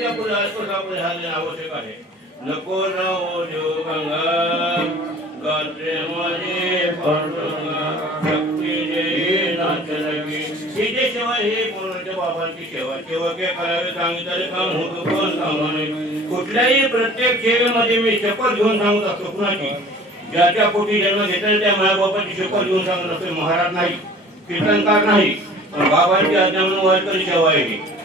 त्याच्या पुढे पुढे हा देणं आवश्यक आहे. नको राहो देव गंगा गात्रे माझे पांडुरंगा शक्ती देई नाचनगी. ही जे सेवा हे पूर्णच्या बाबांची सेवा सेवके करावे सांगितले काम होतं पण सामान्य. कुठल्याही प्रत्येक सेवेमध्ये मी शपथ घेऊन सांगत असतो कुणाची ज्याच्या पोटी जन्म घेतला त्या मायाबापाची शपथ घेऊन सांगत असतो. महाराज नाही कीर्तनकार नाही पण बाबांची आज्ञा म्हणून वारकरी सेवा आहे.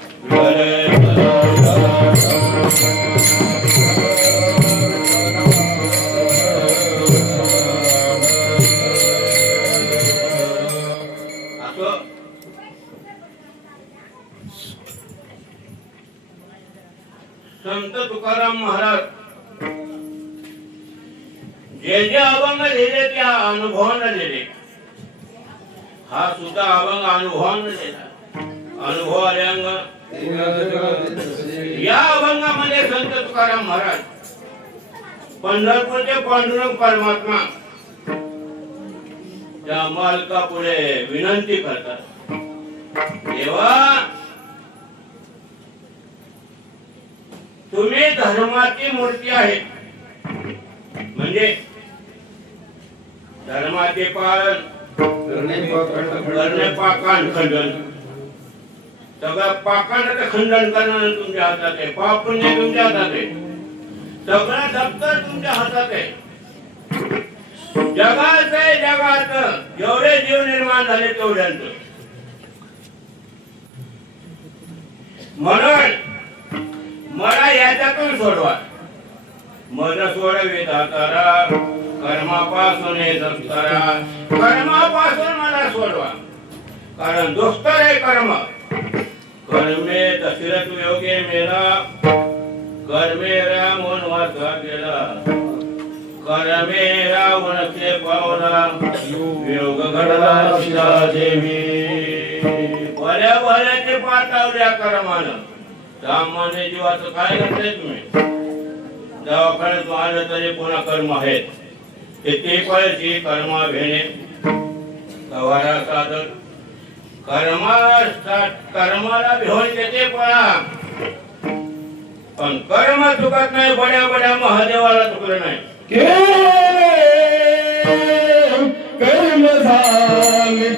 संत तुकाराम महाराज जे जे अभंग लिहिले त्या अनुभवानं लिहिले. हा सुद्धा अभंग अनुभवानं लिहिला. अनुभव आल्यानं या अभंगामध्ये संत तुकाराम महाराज पंढरपूरचे पांडुरंग परमात्मा त्या मालका पुढे विनंती करतात. देवा तुम्ही धर्माची मूर्ती आहे म्हणजे धर्माचे पालन करणे पाकांड खंडन सगळं पाकांडाचं खंडन करणं तुमच्या हातात आहे. पाप पुण्य तुमच्या हातात आहे. सगळं दप्तर तुमच्या हातात आहे. जगात जेवढे जीव निर्माण झाले तेवढ्यांच म्हणून मला याच्यातून सोडवा. मज सोडवे दातारा कर्मापासून कर्मापासून मला सोडवा. कारण दुष्कर आहे कर्म. कर्मे दशरथ योगे मेरा कर्मे राम वनवासा गेला. कर्मे रावणचे पावला योग घडला सीता देवी. भल्या भल्याचे पाठवल्या कर्मानं. सामान्य जीवाचं काय करताय तुम्ही? दवाखान्यात आलं तरी पुन्हा कर्म आहेत ते कळची कर्मा भेणे कवारा साधन कर्माला भेवून येते पण कर्म चुकत नाही. बड्या बड्या महादेवाला चुकलं नाही. कर्म झाले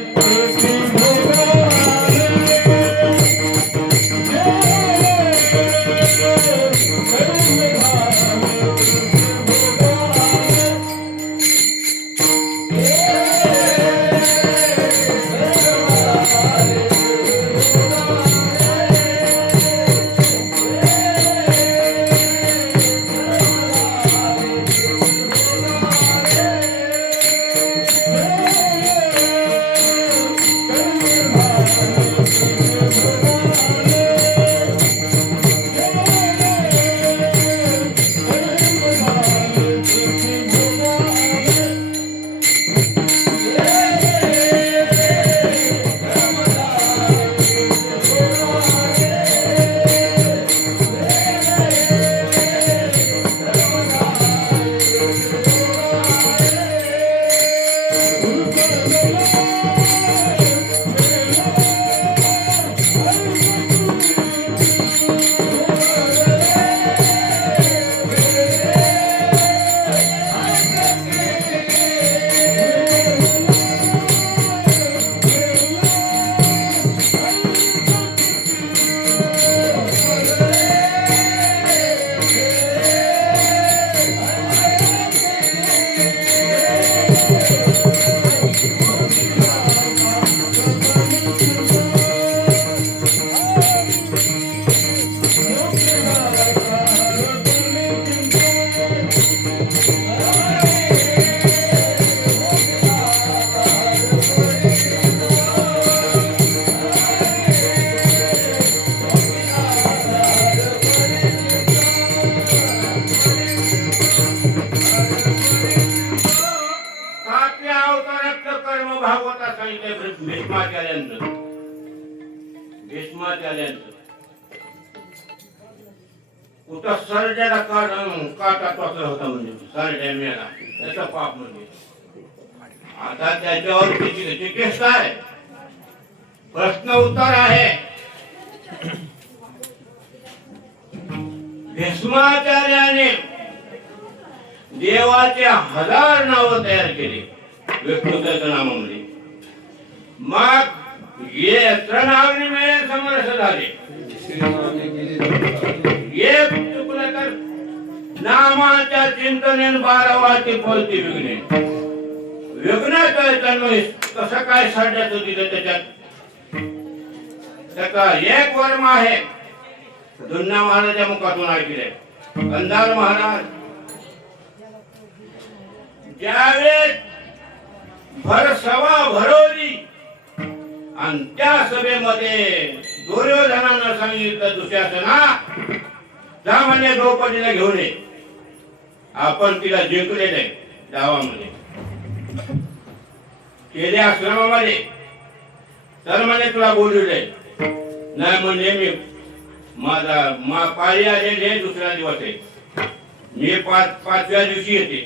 कुठं सरड्याला काटा टोचला होता म्हणजे सरड्या मेला त्याचा पाप म्हणजे. आता त्याच्यावर त्याची केस काय प्रश्न उत्तर आहे. भीष्माचार्याने देवाचे 1000 नाव तयार केले विष्णू सहस्रनामामध्ये. मग ये नावनी मिळे समरस झाले. एक चुकलं तर नामाच्या चिंतनेन 12 वाटी फलती विघ्ने. विघ्न कसं काय साध्याचं दिलं त्याच्यात. त्याचा एक वर्म आहे दुन्ना महाराजा मुखातून ऐकले. कंधार महाराज ज्यावेळेस भरसभा भरवली आणि त्या सभेमध्ये दुर्योधनानं सांगितलं दुःशासना जा म्हणजे द्रौपदीला घेऊन ये. आपण तिला जिंकलेले गावामध्ये केले आश्रमामध्ये. तर म्हणे तुला बोलवले नाही म्हणजे मी माझा पाळी आलेले दुसरा दिवस आहे. मी 5व्या दिवशी येते.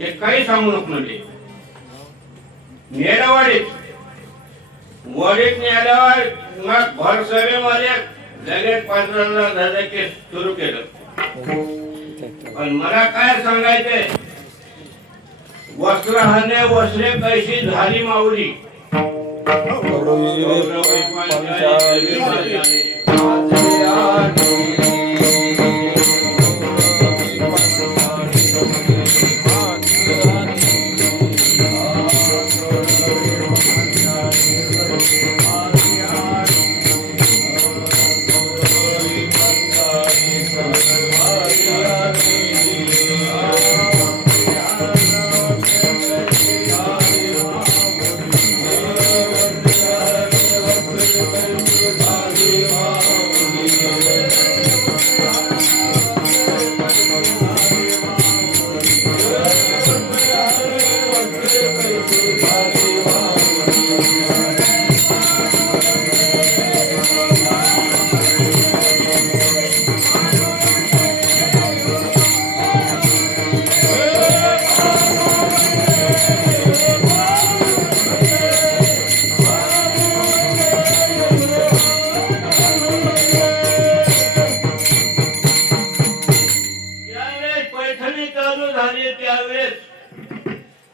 ते काही सांगू नको म्हणजे. नेला वाडीत नेल्यावर मग भर सभेमध्ये लगेच पात्राला धडाके सुरू केलं. पण मला काय सांगायचंय वस्त्रहाने वस्त्रे कैशी झाली माऊली.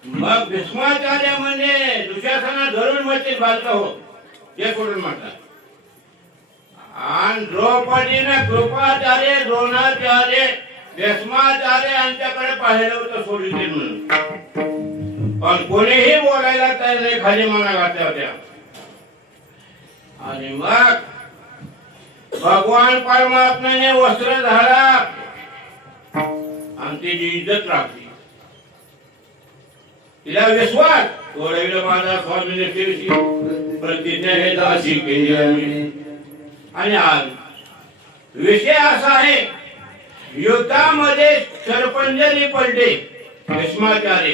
मग भीष्माचार्य म्हणजे दुःशासना धरून म्हणतील बालका हो हे सोडून म्हणतात. आणि द्रौपदीने कृपाचार्य द्रोणाचार्य भीष्माचार्य यांच्याकडे पाहिलं होतं सोडून दे म्हणून. पण कोणीही बोलायला तयार नाही. खाली माना घातल्या होत्या. आणि मग भगवान परमात्म्याने वस्त्र झाला आणि तिची इज्जत राखली. तिला विश्वास ओळखलं माझा स्वामीने केली प्रतिज्ञा हे दासी केली. आणि आज विषय असा आहे युद्धामध्ये सरपंजनी पडले भीष्माचार्य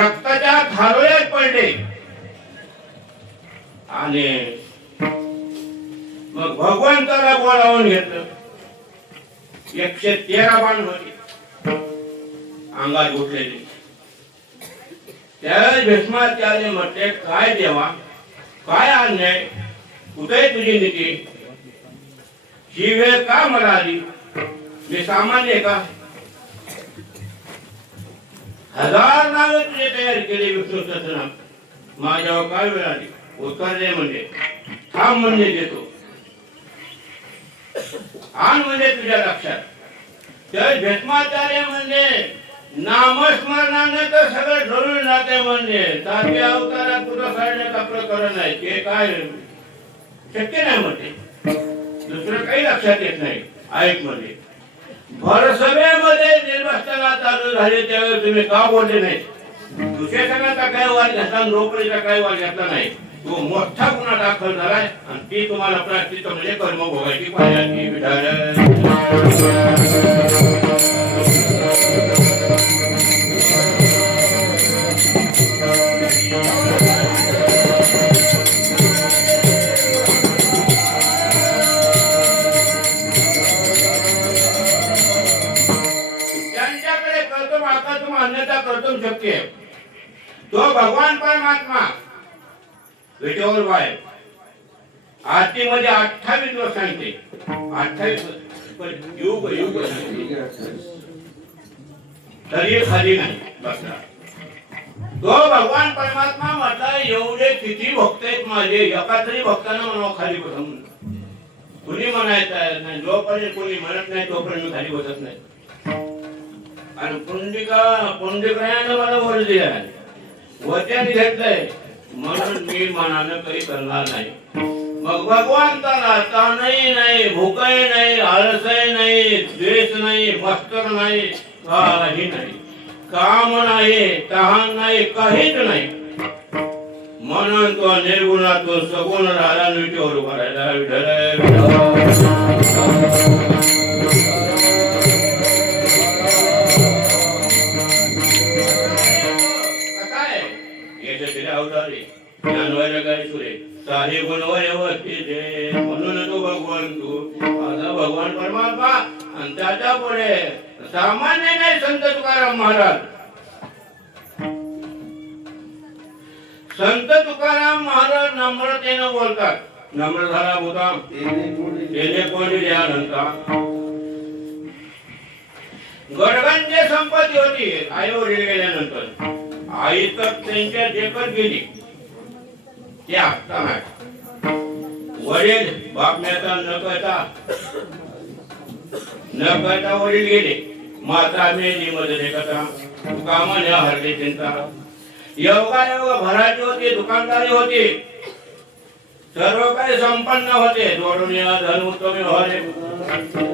रक्ताच्या थारोळ्यात पडले. आणि मग भगवंताला बोलावून घेतलं. 113 बाण होते अंगात उठलेले. त्यावेळेस भीष्माचार्य म्हटले काय देवा काय अन्याय कुठे तुझी नीती. ही वेळ का मला आली. मी सामान्य का. 1000 नावे तुझे तयार केले विष्णू सहस्रनाम. माझ्यावर काय वेळ आली. उत्तर दे म्हणजे थांब म्हणजे देतो. आण म्हणजे तुझ्या लक्षात. तर भीष्माचार्य म्हणजे नामस्मरणाने तर सगळं ठरून जाते. म्हणजे 7व्या अवतारात कुठं साडण्यात आपलं करण नाही. ते काय शक्य नाही म्हणते. दुसरं काही लक्षात येत नाही. ऐक म्हणजे भरसभेमध्ये निर्वस्त्राला चालू झाले त्यावेळेस तुम्ही का बोलले नाही. दुसऱ्याचा काय वाद घेतला द्रौपदीचा काय वाद घेतला नाही. तो मोठा गुन्हा दाखल झालाय आणि ती तुम्हाला प्रायश्चित्त म्हणजे कर्म भोगायची पाहिजे. त्यांच्याकडे कर्तव्य आकाशम अन्यथा कर्तव्य शक्य आहे. तो भगवान परमात्मा विठोबा आहे. आरतीमध्ये 28 वर्ष सांगते. 28 पण युग युग तरी खाली नाही बसला. तो भगवान परमात्मा म्हटला एवढे किती भक्त आहेत माझे, एका तरी भक्तांना म्हणावं खाली बसा म्हणून. कुणी म्हणायचं नाही, जोपर्यंत कोणी म्हणत नाही तोपर्यंत मी खाली बसत नाही. आणि पुंडलिकाने मला वर दिला, वचन घेतलंय म्हणून मी मनानं काही करणार नाही. मग भगवंताला ताणही नाही, भूकही नाही, आळसही नाही, द्वेष नाही, मस्तर नाही, काही नाही, काम नाही, तहान नाही, काहीच नाही. म्हणून तो निर्गुणातून सगुण राहिला, विटेवर उभा राहिला. म्हणून तो भगवान तू आता भगवान परमात्मा. आणि त्याच्या पुढे सामान्य नाही संत तुकाराम महाराज. संत तुकाराम महाराज नम्रतेनं बोलतात. नम्र झाला होता तेने कोणी द्यानंता. गडगंज संपत्ती होती आई वडील गेल्यानंतर. आई तर त्यांच्या देखत गेली ते असताना वडील बापण्याचा न कळता वडील गेले. माता मेली मध्ये कथा कामाने हरले त्यांचा. योगायोग भराची होती, दुकानदारी होती, सर्व काही संपन्न होते. जोडून धन उत्तम होते,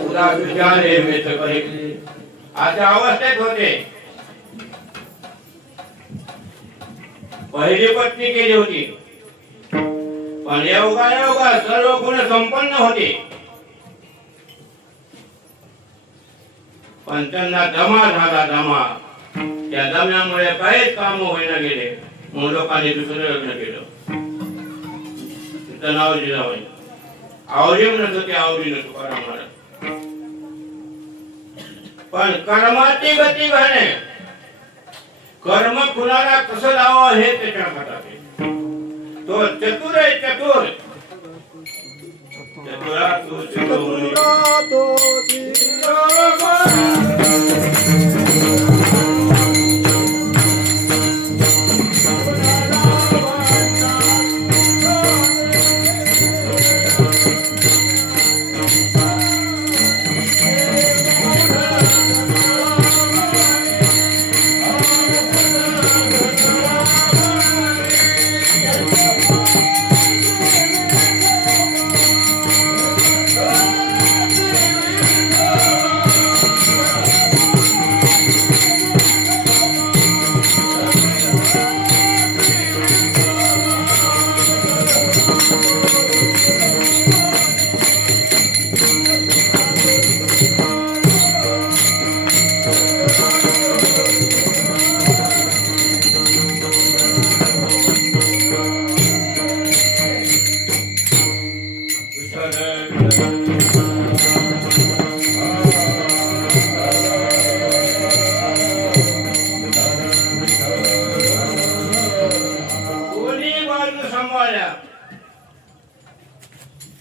उदास विचार हे वेच करे अशा अवस्थेत होते. पहिली पत्नी केली होती, पण योगायोगा सर्व गुण संपन्न होते. पण त्यांना दमा झाला. दमा त्या दम्यामुळे काहीच काम होईना गेले. म्हणून लोकांनी दुसरं लग्न केलं. तिथं नाव जिजाबाई आवडी म्हणत होते, आवडी न तुकाराम महाराज. पण कर्माची गती घाणे, कर्म कुणाला कसं लावावं हे त्याच्या हातात आहे. तो चतुर आहे, चतुर. चतुरा तो चतुर.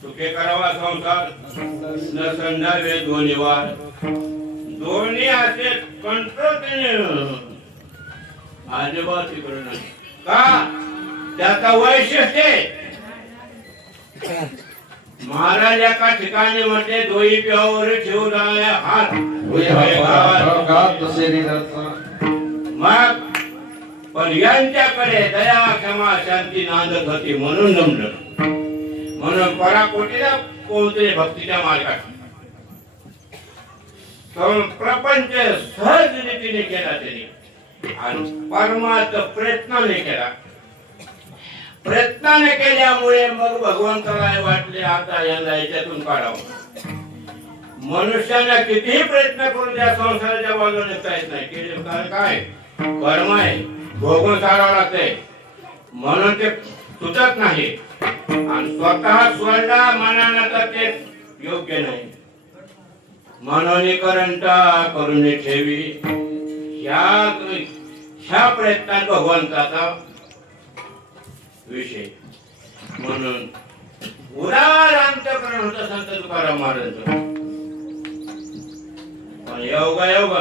सुखे करावा संसार न संधावे दोन्ही वार. दोन्ही असे कंट्रोल त्याने अजिबात तिकडे नाही. का त्याचा वैशिष्ट्य महाराज एका ठिकाणी म्हटले दोई प्यावर ठेवून हात. मग पण यांच्याकडे दया क्षमा शांती नांदत होती म्हणून जमलं. म्हणून पराकोटीला पोहोचले भक्तीच्या मार्गात. प्रपंच सहज रीतीने केला त्यांनी आणि परमार्थ प्रयत्नाने केला. प्रयत्नाने केल्यामुळे मग भगवंताला वाटले आता यांना याच्यातून काढावं. मनुष्याने कितीही प्रयत्न करून त्या संसाराच्या बाजूने काहीच नाही केले. काय कर्म आहे, भोगून सारावं लागतंय. म्हणून ते सुटत नाही. आणि स्वतः सोडला मनानं तर ते योग्य नाही. मनोनी करंटा करून ठेवी ह्या प्रयत्नात भगवंताचा विषय. म्हणून उदार अंतःकरण होतं संत तुकाराम महाराजांचं. योगायोग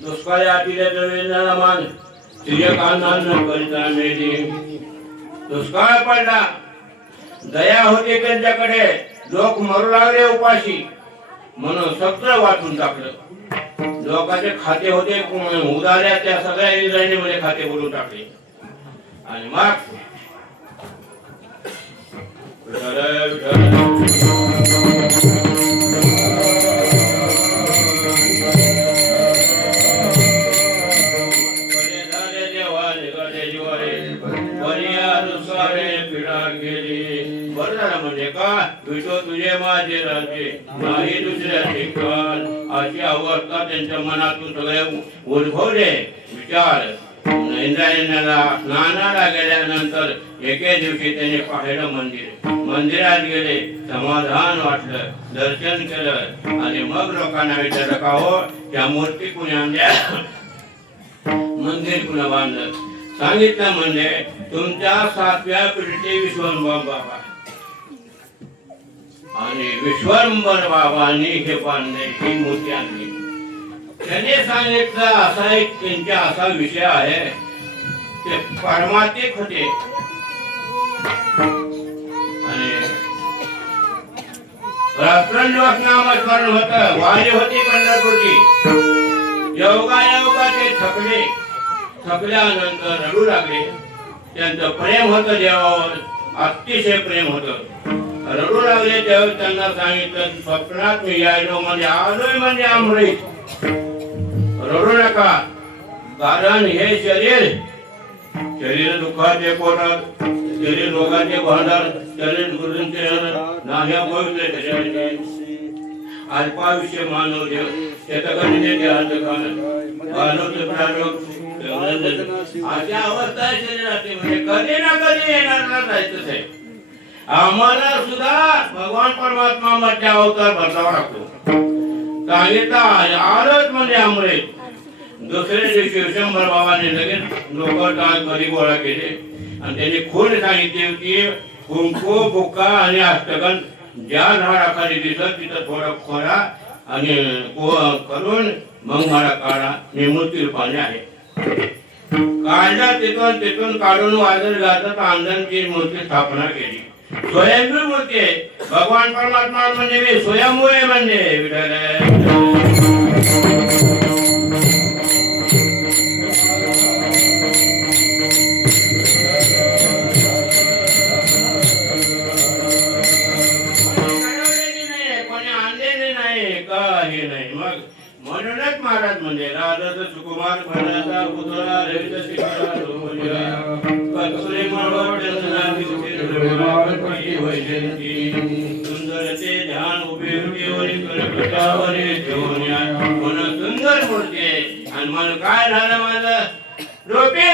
दुष्काळी आटिले वेदना मान सूर्यकांतान करिता मेली. दुष्काळ पडला, दया होती त्यांच्याकडे, लोक मरू लागले उपाशी म्हणून सगळं वाटून टाकलं. लोकांचे खाते होते उदाऱ्या, त्या सगळ्या इंद्रायणीमध्ये खाते करून टाकले. आणि मग म्हणजे का विठो तुझे माझे राजे नाही दुसऱ्याचे काल, अशी अवस्था त्यांच्या मनातून सगळे उद्भवले विचार. इंद्रायणाला स्नानाला गेल्यानंतर एके दिवशी त्यांनी पाहिलं मंदिर. मंदिरात गेले, समाधान वाटलं, दर्शन केलं आणि मग लोकांना विचारलं का हो त्या मूर्ती कुणी आणल्या, मंदिर कुणा बांधलं. सांगितलं म्हणजे तुमच्या 7व्या पिढीचे विश्वंभर बाबा आणि विश्वंभर बाबांनी हे बांधले, ही मूर्ती आणली. त्याने सांगितलं असा एक त्यांचा असा विषय आहे, ते परमात्मिक होते आणि रात्रंदिवस नामस्मरण होतं. वारी होती पंढरपूरची. योगा ते थकले, थकल्यानंतर रडू लागले. त्यांचं प्रेम होतं देवावर, अतिशय प्रेम होतं. रडू लागले तेव्हा त्यांना सांगितलं स्वप्नात मी यायलो म्हणजे आलोय म्हणजे अमृत. रडू नका, कारण हे शरीर दुःखाचे पोटात, शरीर रोगाचे भांडार, शरीर गुरुंचे नाह्या पवित्र अल्पायुष्य मानव देव शेतकरी अशा अवस्था शरीराची म्हणजे कधी ना कधी येणार जायचंच आहे. आम्हाला सुद्धा भगवान परमात्मा मध्ये अवतार बदलावा लागतो. सांगितलं आलंच म्हणजे अमृत. दुसऱ्या दिवशी विश्वंभर बाबांनी लगेच लोक घरी गोळा केले आणि त्यांनी खून सांगितली होती. कुंकू बुक्का आणि अष्टगंध ज्या झाडाखाली दिसत तिथं थोडं खोरा आणि करून मग मला काढा, मी मूर्ती रूपाने आहे. काढला तिथून काढून वाजत गाजत आंदनची मूर्ती स्थापना केली. स्वयंभू मूर्ती आहे. भगवान परमात्मा म्हणजे मी स्वयंभू आहे म्हणजे विठ्ठल. म्हणूनच महाराज म्हणजे राजस सुकुमार भरणाचा पुतळा रवित शिकारा सुंदर ते ध्यान उभे म्हणून सुंदर मूर्ती आहे. आणि म्हणून काय झालं माझं रोपे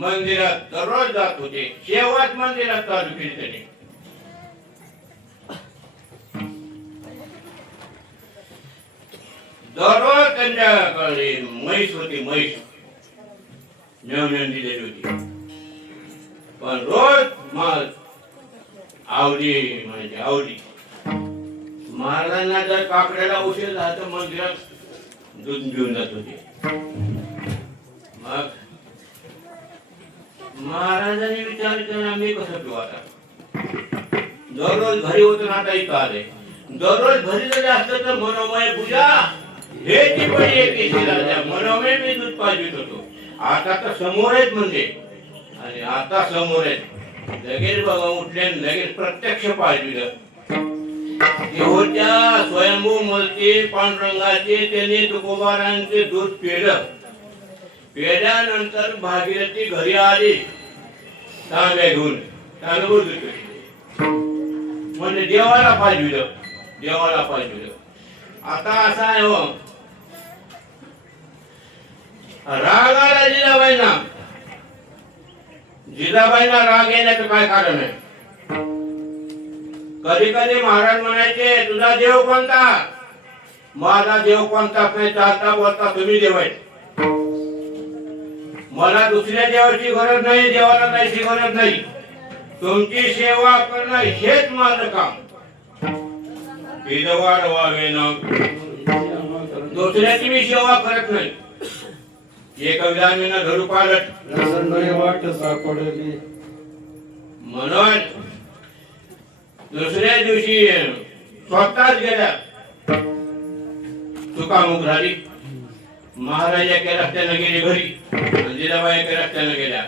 मंदिरात दररोज जात होते. शेवट मंदिरात चालू केली त्यांनी. दररोज त्यांच्याकडे म्हैस होती. म्हैस नेऊन दिलेली होती. पण रोज मग आवडी म्हणजे आवडी. महाराजांना जर काकड्याला उशीर झाला तर मंदिरात दूध घेऊन जात होते. मग महाराजांनी विचार केला मी कसं पिऊ आता. दररोज घरी होतो ना आता इथं आले. दररोज घरी जरी असतं तर मनोमय पूजा हे ती पण एक मनोमय मी दूध पाजवीत होतो. आता तर समोर आहेत म्हणजे आणि आता समोर आहेत. लगेच बघा उठले लगेच प्रत्यक्ष पाजविलं. देवच्या स्वयंभू मूर्ती पांडुरंगाचे त्यांनी तुकोबारांचे दूध पिलं. पेल्यानंतर भागीरथी घरी आली तांब्या घेऊन. तांदूळ म्हणजे देवाला पाजविलं. देवाला पाजविलं. आता असा आहे हो रागाला जिजाबाईंना राग येण्याचं काय कारण आहे. कधी कधी महाराज म्हणायचे तुझा देव कोणता. माझा देव कोणता नाही. चालता बोलता तुम्ही देव आहे. मला दुसऱ्या देवाची गरज नाही. देवाला जायची गरज नाही. तुमची सेवा करणं हेच माझं काम. दुसऱ्याची मी सेवा करत नाही. एक विधान धरू पालट वाट सापडली म्हणून दुसऱ्या दिवशी स्वतःच गेल्या. चुकामुक झाली. महाराज एका रस्त्यानं गेले घरी. जिजाबाई एका रस्त्यानं गेल्या.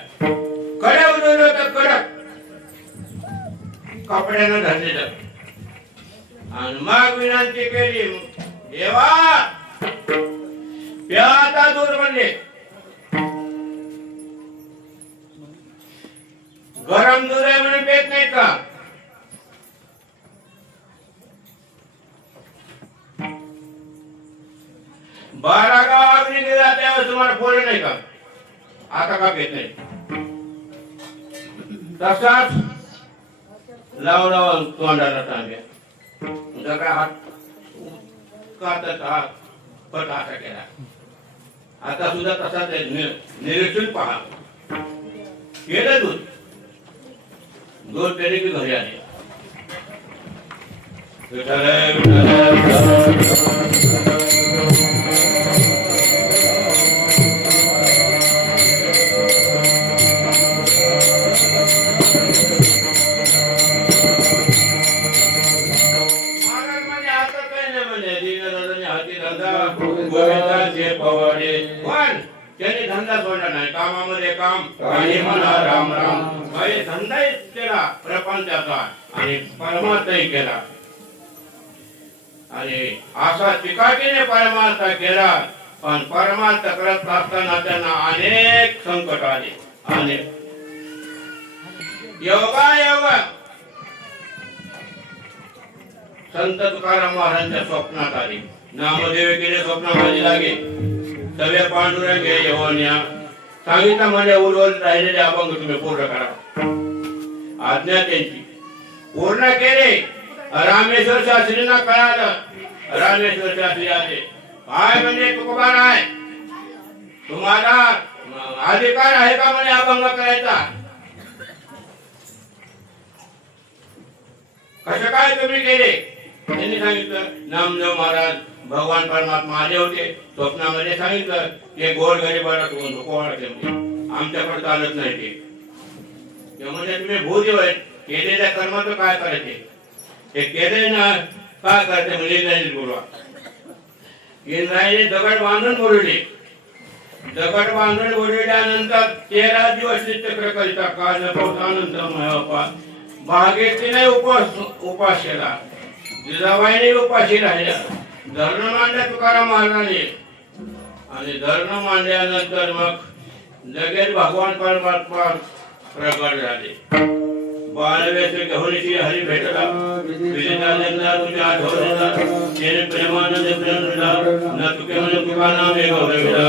कडा उडवलं तर कडक कपड्यानं धरलेलं आणि मग विनंती केली देवा प्याता दूध म्हणले. गरम दूध आहे म्हणून पेत नाही का. बारा गाव अग्नी गेला त्यावेळेस तुम्हाला पोरं नाही का. आता का पेत नाही. तसाच लाव लाव तोंडाला तांब्या. दगडा हात कातत हात पट असा केला. आता सुद्धा तसाच निरीक्षण पहा. केलं दूध. दूध पेले की घरी आले. त्यांनी धंदा सोडला नाही. कामामध्ये काम आणि म्हणा राम राम. धंदाही केला प्रपंचाचा आणि परमार्थही केला. आणि असा चिकाटीने परमार्थ केला. पण परमार्थ करत असताना त्यांना अनेक संकट आले. अनेक योगायोग संत तुकाराम महाराजांच्या स्वप्नात आली. नामदेव केले स्वप्नामध्ये लागे. सगळे पांडुरंग यवन्या सांगितलं म्हणजे उर्वरित राहिलेले अभंग तुम्ही पूर्ण करा. आज्ञा त्यांची पूर्ण केले. रामेश्वर शास्त्रींना कळालं. रामेश्वर शास्त्री आले. काय म्हणजे तुकोबार आहे तुम्हाला अधिकार आहे का म्हणे अभंग करायचा. कसं काय तुम्ही केले. त्यांनी सांगितलं नामदेव महाराज भगवान परमात्मा आले होते. स्वप्नामध्ये सांगितलं की गोर गरीबाला आमच्याकडे चालत नाही. ते म्हणजे तुम्ही भूदेव आहेत. केलेल्या कर्माचं काय करायचे. ते केले ना काय करायचे म्हणजे इंद्रायणी बोलवा. इंद्रायणी दगड बांधून बोलवले. दगड बांधून बोलवल्यानंतर 13 दिवस चक्र करिता काल पावसानंतर भागेतीने उपास केला. जिजाबाईने उपाशी राहिल्या. धरण मांडल्या तुकाराम महाराजांनी आणि धरण मांडल्यानंतर मग लगेच भगवान परमात्मा प्रकट झाले. बाळव्याचे गहूची हरी भेटला विजेता त्यांना तुझ्या आठवणीला जेणे प्रेमानंद प्रेमला न तुके मन तुका नामे गौरविला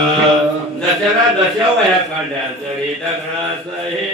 दशरा दशा वया काढल्या तरी दगडास हे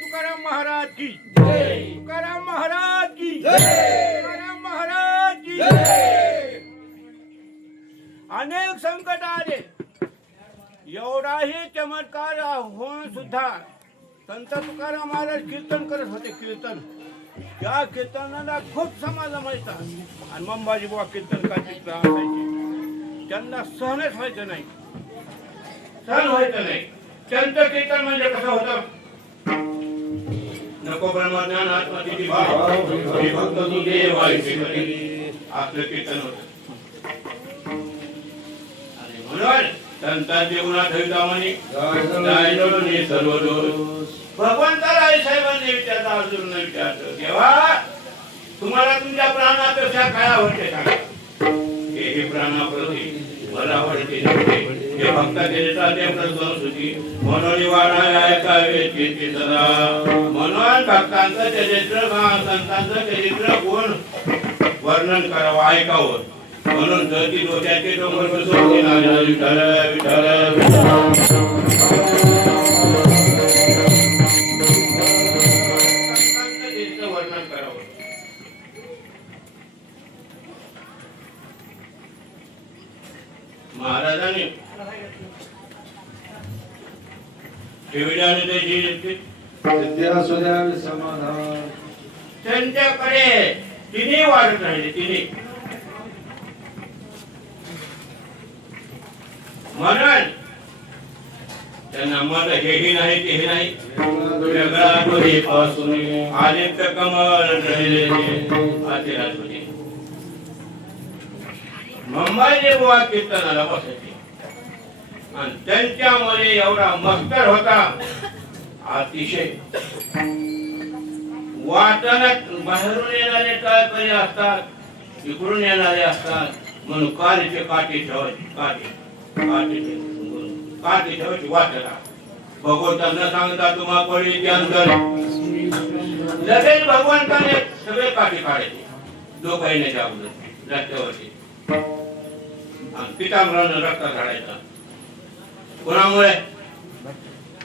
तुकाराम महाराज की तुकाराम महाराज की तुकाराम महाराज की अनेक संकट आले एवढाही चमत्कार होऊन सुद्धा संत तुकाराम महाराज कीर्तन करत होते कीर्तन त्या कीर्तनाला खूप समाज जमायचा आणि मंबाजी बुवा कीर्तन करत असायचे त्यांना सहनच व्हायचं नाही सहन व्हायचं नाही त्यांचं कीर्तन म्हणजे कसं होतं नको ब्रह्मज्ञान आत्मस्थिती भाव भक्त तू देव आपलं कीर्तन होतं आणि म्हणून संतांचे गुणा ठेवतामणी जायलोनी सर्व दोष भगवंताला आई साहेबांनी विचारता अर्जुन विचारतो देवा तुम्हाला तुमच्या प्राणापेक्षा काय आवडते सांगा हे प्राणाप्रती मला आवडते हे भक्ताचे नेता प्रसंसुती म्हणून वाढायला ऐकावे सदा म्हणून भक्तांचं चरित्र संतांचं चरित्र गुण वर्णन करावं ऐकावं म्हणून जती डोक्याचे डोंगर बसवून विठ्ठल विठ्ठल वर्णन करावं महाराजांनी समाधान त्यांच्याकडे तिन्ही वाढत राहिले तिन्ही म्हणून त्यांना मत हेही नाही तेही नाही वेगळा डोळेपासून आदित्य कमल होते मुंबईने बुवा कीर्तनाला बसायचे आणि त्यांच्यामध्ये एवढा मस्तर होता अतिशय वाटण्यात बाहेरून येणारे टाळकरी असतात इकडून येणारे असतात म्हणून कालीचे काठी ठेवायची काठी ठेवायची वाटला भगवंता न सांगता तुम्हा कोणी ज्ञान कर लगेच भगवंताने सगळे काठी काढायचे दोघांच्या अगोदर रस्त्यावरती पितांबरानं रक्त काढायचा कोणामुळे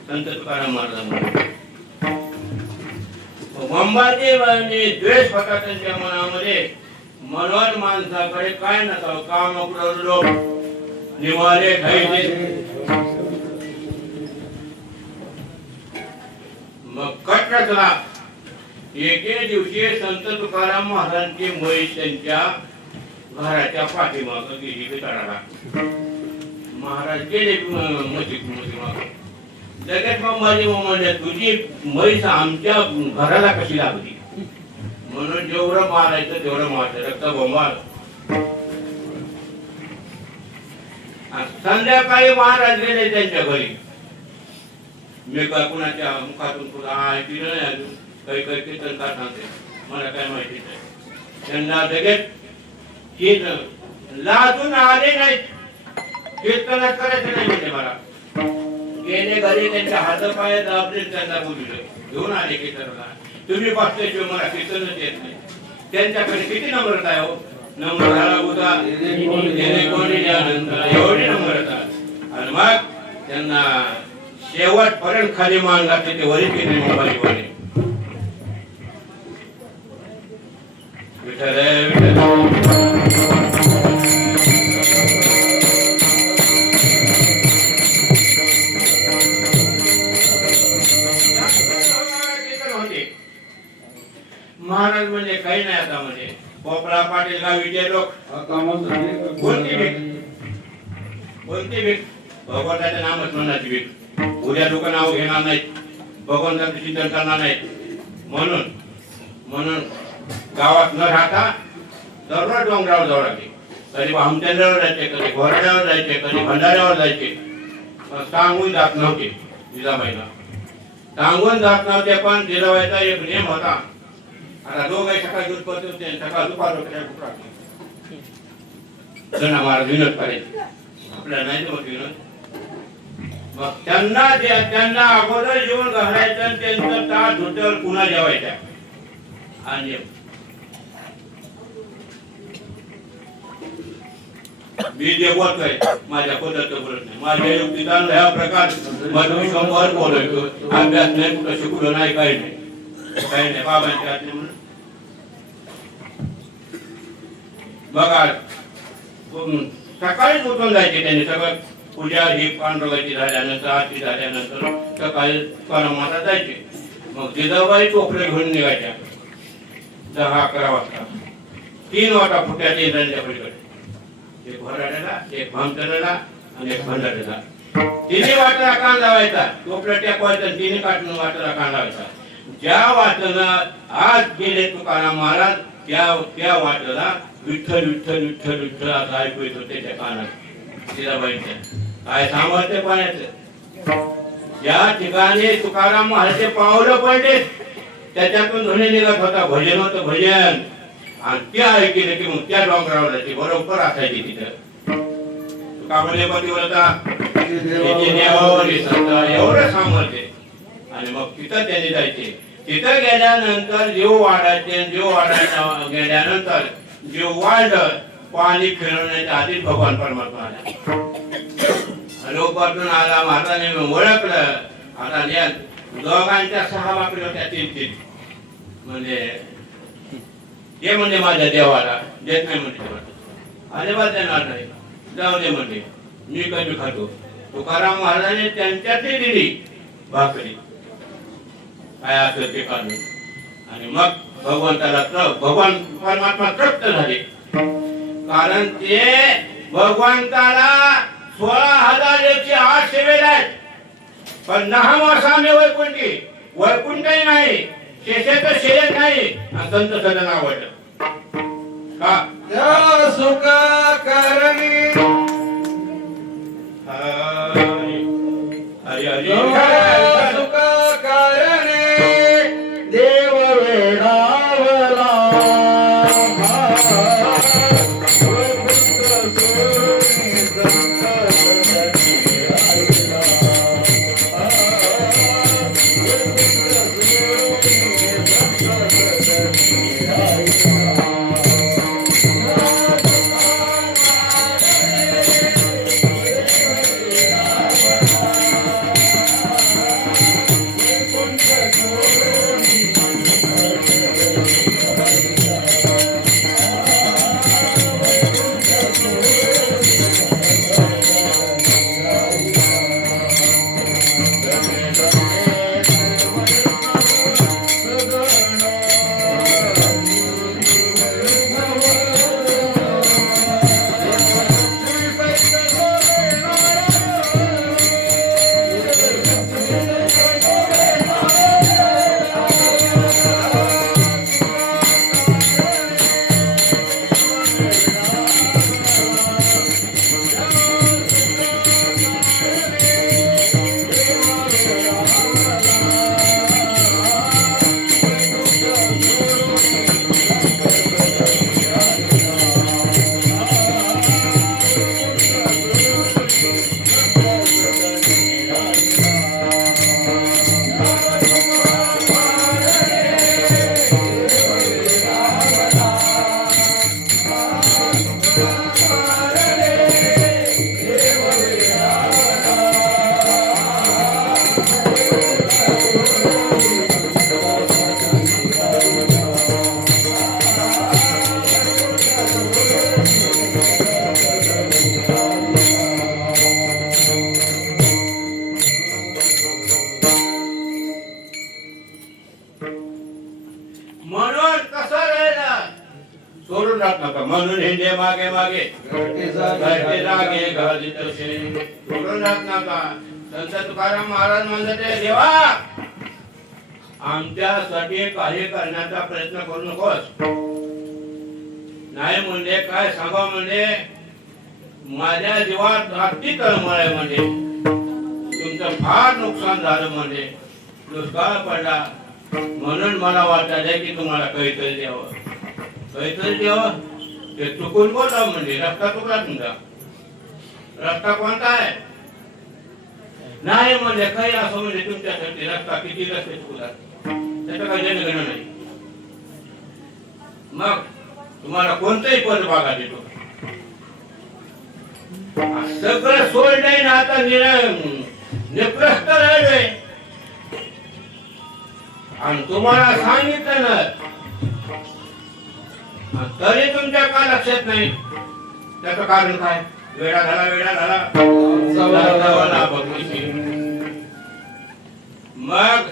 संत तुकाराम महाराजांमुळे अंबादेवाने द्वेष होता त्यांच्या मनामध्ये मनोर माणसाकडे काय नसावं काम लोक निवाले खायचे मग कट रचला एके दिवशी संत तुकाराम महाराजांची म्हैस त्यांच्या घराच्या पाठीमागं गेली बिचाराला महाराज गेले माग लगेच मग माझी म्हणले तुझी म्हैस आमच्या घराला कशी लागली म्हणून जेवढं मारायचं तेवढं मारायचं, रक्त बोंबाल. संध्याकाळी महाराज गेले त्यांच्या घरी. मी काय कुणाच्या मुखातून तुला ऐकलं नाही अजून, काही काही कीर्तन का सांगते मला काय माहिती नाही. त्यांना लगेच लाजून आले नाहीत, कीर्तनात करायचं नाही म्हणजे मला. गेले घरी, त्यांच्या हातपाय दाबले, त्यांना बोलले, घेऊन आले कीर्तनाला. तुम्ही बसल्याशिवाय मला कीर्तनच येत नाही. त्यांच्याकडे किती नम्रता आहे हो. नम्र झाला होता कोणी यानंतर एवढी नम्रता. आणि मग त्यांना शेवटपर्यंत खाली मान घातले, ते वरी केले मोबाईल वरी. विठ्ठल विठ्ठल महाराज म्हणजे काही नाही. आता म्हणजे पोपळा पाटील गावीचे लोक कोणती भीक, कोणती भीक, भगवंताचं नामच म्हणायची भीक. उद्या लोक नाव घेणार नाहीत, भगवंताचं चिंतन करणार नाहीत. म्हणून गावात न राहता दररोज डोंगरावर जावं लागते. कधी भामचंद्रावर जायचे, कधी घोरड्यावर जायचे, कधी भंडाऱ्यावर जायचे. सांगून जात नव्हते. जिजाबाईला सांगून जात नव्हते, पण जिजाबाईचा एक नियम होता. आता दोघे सकाळी दूध पडते होते, सकाळ दुपार महाराज विनोद करायचे. आपल्याला नाही जमत विनोद. मग त्यांना अगोदर जेवण घालायचं, त्यांचं ताट धुत्यावर पुन्हा जेवायच्या. आणि मी जे बोलतोय माझ्या पद्धत बोलत नाही. माझ्या युक्तीचा ह्या प्रकार मधुविश्वावर बोलायचो. अभ्यास नाही, कुठं शिकलो नाही, काही नाही, काही नाही. बाबांच्या हातने म्हणून बघा सकाळीच उठून जायचे. त्यांनी सगळं पूजा ही पांडुरंगाची झाल्यानंतर, आरती झाल्यानंतर सकाळी परमाता जायचे. मग जिजाबाई टोपले घेऊन निघायच्या 10-11 वाजता. 3 वाटा फुट्याचे इंद्रांच्या पलीकडे, एक भराड्याला, एक भामचंद्राला आणि एक भंडाऱ्याला. 3 वाटेला कान लावायचा. टोपलं टेकवायचं, 3 काटून वाटेला कान लावायचा. ज्या वाटेला आज गेले तुकाराम महाराज, त्या वाटेला विठ्ठल विठ्ठल विठ्ठल विठ्ठल असं ऐकू येत होते त्या कानात जिजाबाईच्या. काय सांगायचं पाण्याचं. ज्या ठिकाणी तुकाराम महाराजचे पावलं पडले, त्याच्यातून ध्वनी निघत होता, भजन होतं भजन. आणि त्या ऐकले की मग त्या डोंगरावर जायची, बरोबर असायची तिथं. तुकाबले पतिव्रता एवढं सांगते. आणि मग तिथं त्यांनी जायचे. तिथं गेल्यानंतर जीव वाढायचे. जीव वाढायला गेल्यानंतर जीव वाढलं, पाणी फिरवण्याच्या आधीच भगवान परमात्मा आला. लोकातून आला, महाराजांनी ओळखलं. आता दोघांच्या 6 बाकरी होत्या, 3-3. म्हणजे हे म्हणजे माझ्या देवाला देत नाही म्हणजे अजिबात देणार नाही, जाऊ दे म्हणजे मी कमी खातो. तुकाराम महाराजांनी त्यांच्यातली दिली भाकरी, काय असेल ते काढून. आणि मग भगवान परमात्मा तृप्त झाले. कारण ते भगवंताला 16,108 सेवेला आहेत, पण 9 सामे वैकुंठही नाही, शेषाचं शयन नाही. आणि संत सदन आवडलं का त्या सुखा कारणी हरी हरी सुखा कारणी देव वेडावला. सोडून राहत नका म्हणून हिंदे मागे मागे घरटे जागे घाली तसे सोडून राहत नका. संत तुकाराम महाराज म्हणते देवा आमच्यासाठी काही करण्याचा प्रयत्न करू नकोस. नाही म्हणजे काय सांगा म्हणजे माझ्या जीवात अति तळमळ आहे म्हणजे तुमचं फार नुकसान झालं म्हणजे दुष्काळ पडला म्हणून मला वाटायचं की तुम्हाला काहीतरी द्यावं काहीतरी द्यावं. ते चुकून बोलावं म्हणजे रस्ता चुकला तुमचा. रस्ता कोणता आहे नाही म्हणजे काही असं म्हणजे तुमच्यासाठी रस्ता किती रस्ते चुकतात त्याचं काही देणं घेणं नाही. मग तुम्हाला कोणतंही पद बघा देतो सगळं सोडलंय ना आता निप्रस्त राहिलोय आणि तुम्हाला सांगितलं ना तरी तुमच्या का लक्षात नाही त्याचं कारण काय. वेळा झाला मग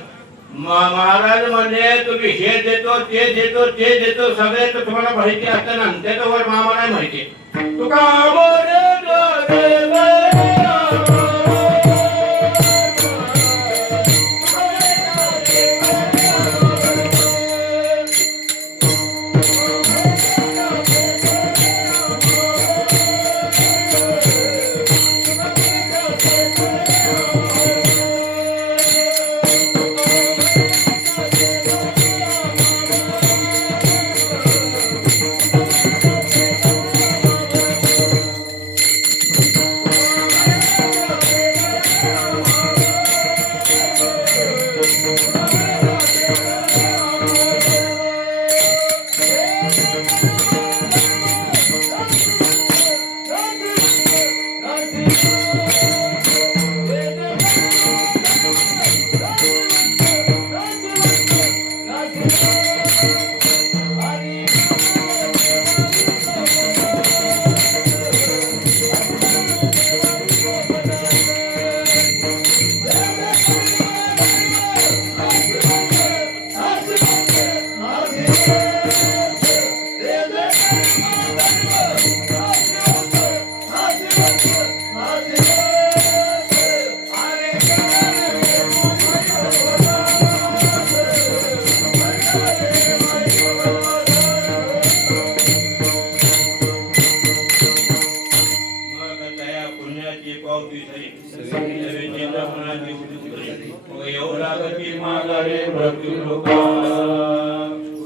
महाराज म्हणजे तुम्ही हे देतो ते देतो ते देतो सगळे तर तुम्हाला माहिती असतं ना त्याच्यावर आम्हाला माहिती तुका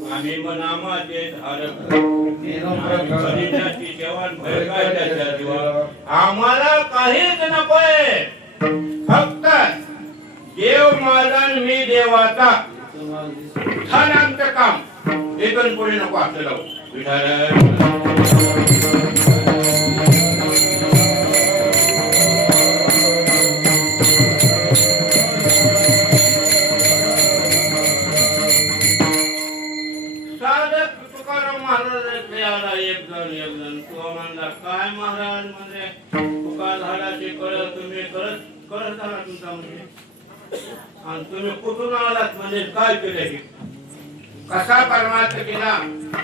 आम्ही मनामध्ये आम्हाला काहीच नकोय फक्त देव माझा मी देवाचा छान आमचं काम इथून पुढे नको असलं विठाल. काय महाराज म्हणजे तुका झाडाची कळत तुम्ही करत आला तुमचा म्हणजे आणि तुम्ही कुठून आलात म्हणजे काय केलं कसा परमार्थ केला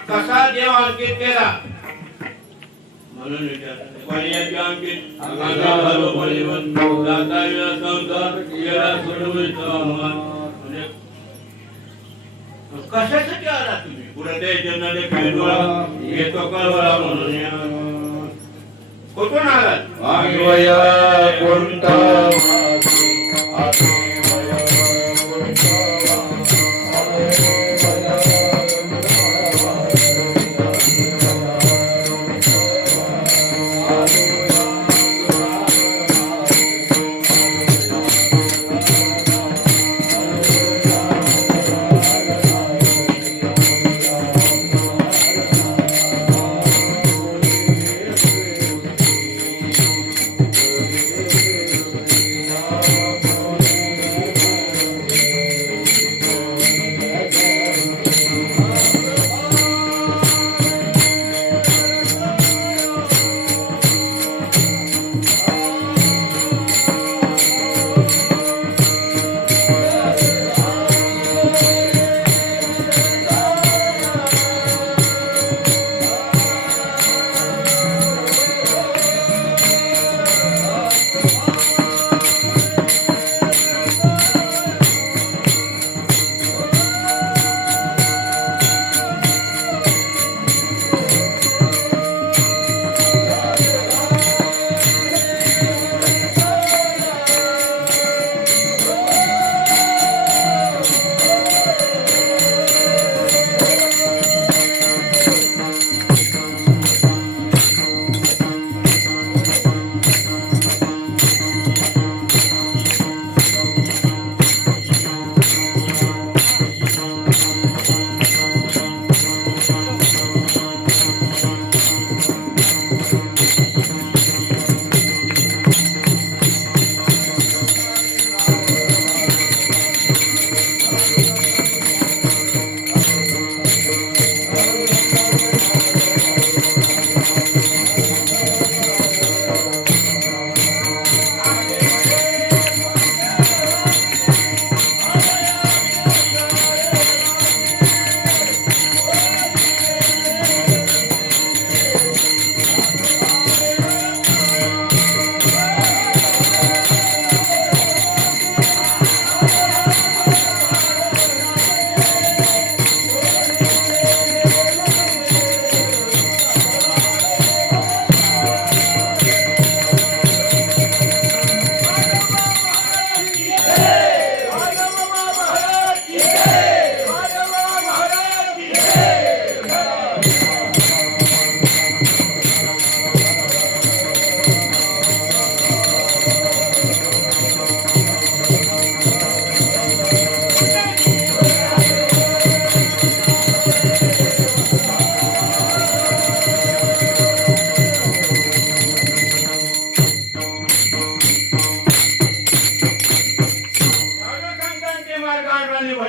कसा देव अंकित केला म्हणून कशासाठी आला तुम्ही पुढे ते जन्म येतो कळवळा म्हणून कुठून आलात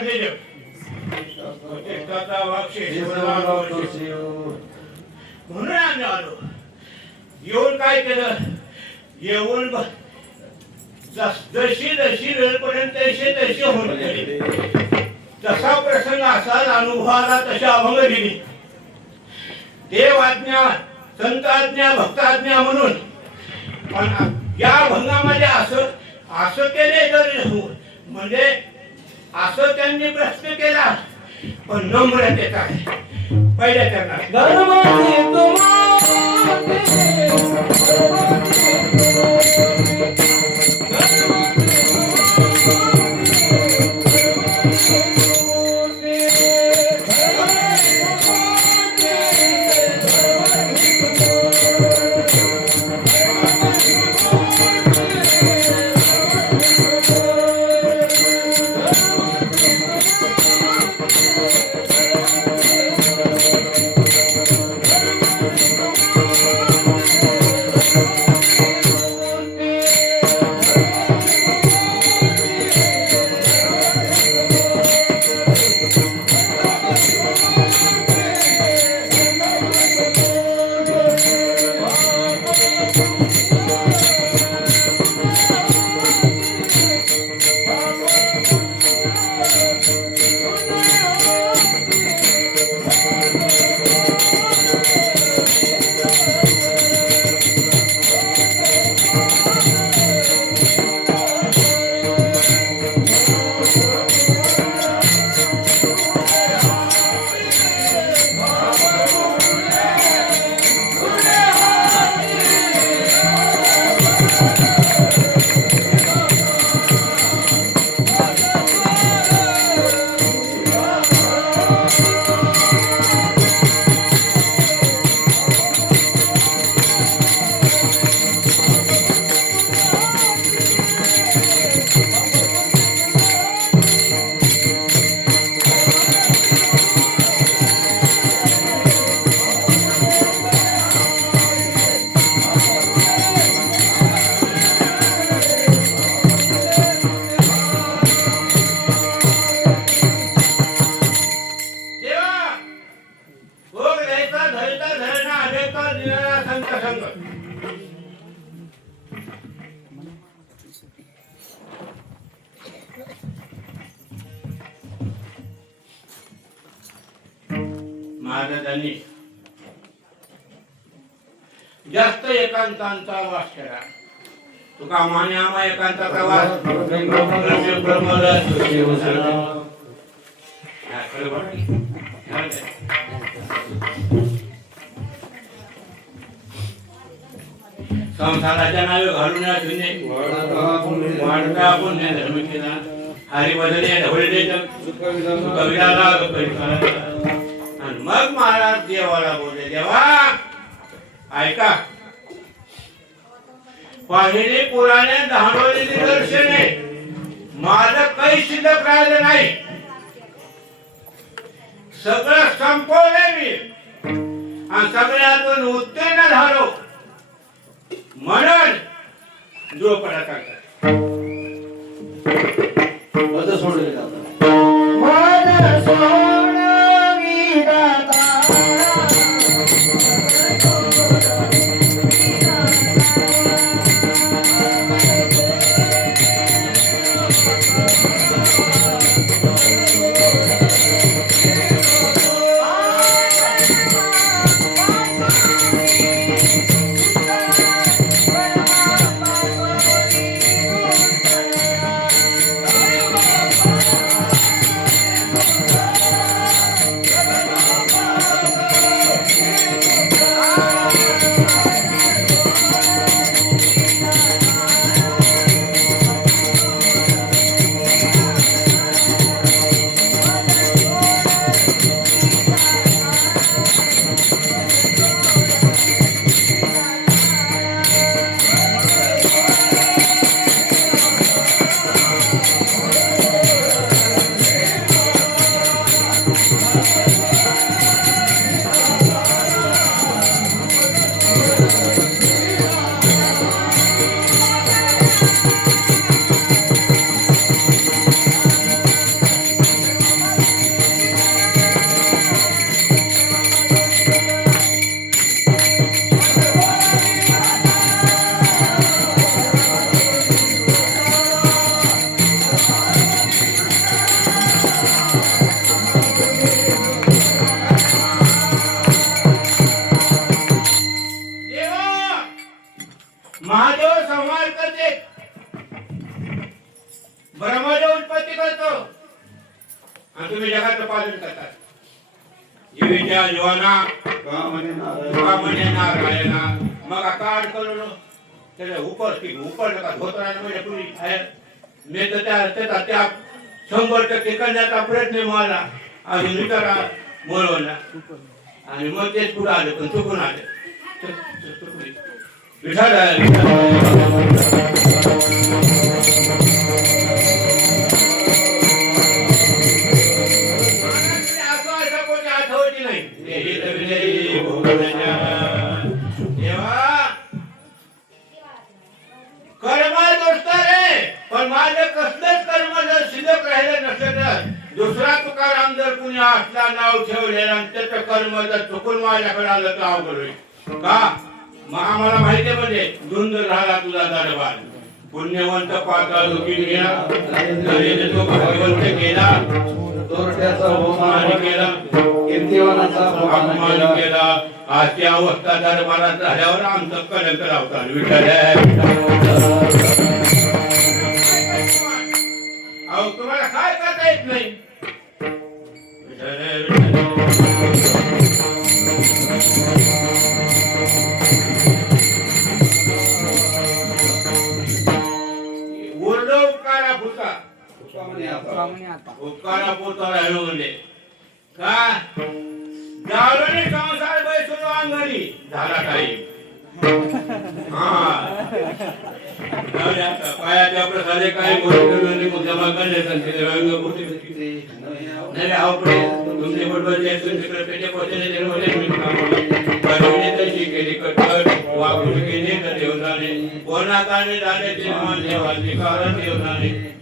ठरलेलं प्रतिष्ठाचा वाक्षे म्हणून आम्ही आलो. येऊन काय केलं, येऊन जशी जशी वेळ पडेल तशी तशी होऊन गेली. जसा प्रसंग असा अनुभवाला तशी अभंग दिली. देव आज्ञा, संत आज्ञा, भक्त आज्ञा म्हणून. पण या अभंगामध्ये असं असं केले तर म्हणजे असं त्यांनी प्रश्न केला, पण नम्रतेचा आहे. पहिल्या त्यांना महाराजांनी जास्त एकांतांचा वास केला. तुका माने आम्हा एकांताचा वास संसाराच्या नावे घालून वाढता आपण धर्म केला. हरिभजने ढवळले कविराला आणि मग महाराज देवाला बोलले, देवा ऐका, पहिली पुराणे दाखवलेली दर्शने माझं काही शिल्लक राहिलं नाही. सगळं संपवलंय मी आणि सगळ्यातून उत्तीर्ण झालो. म्हणून जोपडा करतात सोडले जातात. जगाचं पालन करतात. जीवीच्या जीवाना का म्हणे नारायणा. मग आता अडकलो त्याला ऊपर का धोतराने म्हणजे पुरी मी तर त्या 100% करण्याचा प्रयत्न मला आणि विचारा बोलवला आणि मग तेच पुढे आले पण चुकून आले. विठाल आठवती नाही कर्म दोस्त रे पण माझं कसलंच कर्म जर शिल्लक राहिलं नसेल तर दुसरा तुकाराम जर कुणी असला नाव ठेवलेला आणि त्याचं कर्म जर चुकून माझ्याकडे आलं तर अवघड होईल. का आम्हाला माहिती आहे म्हणजे धुंद झाला तुझा दरबार. पुण्यवंत पाताळ गेला तो भाग्यवंत केला दोरट्याचा अपमान केला कीर्तिवानाचा अपमान केला. आजची अवस्था दरबारात झाल्यावर आमचं कलंक लावतात. विठ्ठल अहो तुम्हाला काय करता येत नाही. ओरडो उपकारा पुरता उपकारा पुरता राहिलो म्हणजे का जावळणी संसार बैसून अंगणी झाला काही पायाच्या प्रसादे काही गोष्टी जमा करणे तुमचे फुटबॉलचे तिकडे पेटे पोचले केली कटकट वागणूक केली तर देवताने कोणा काने झाले ते कारण देवताने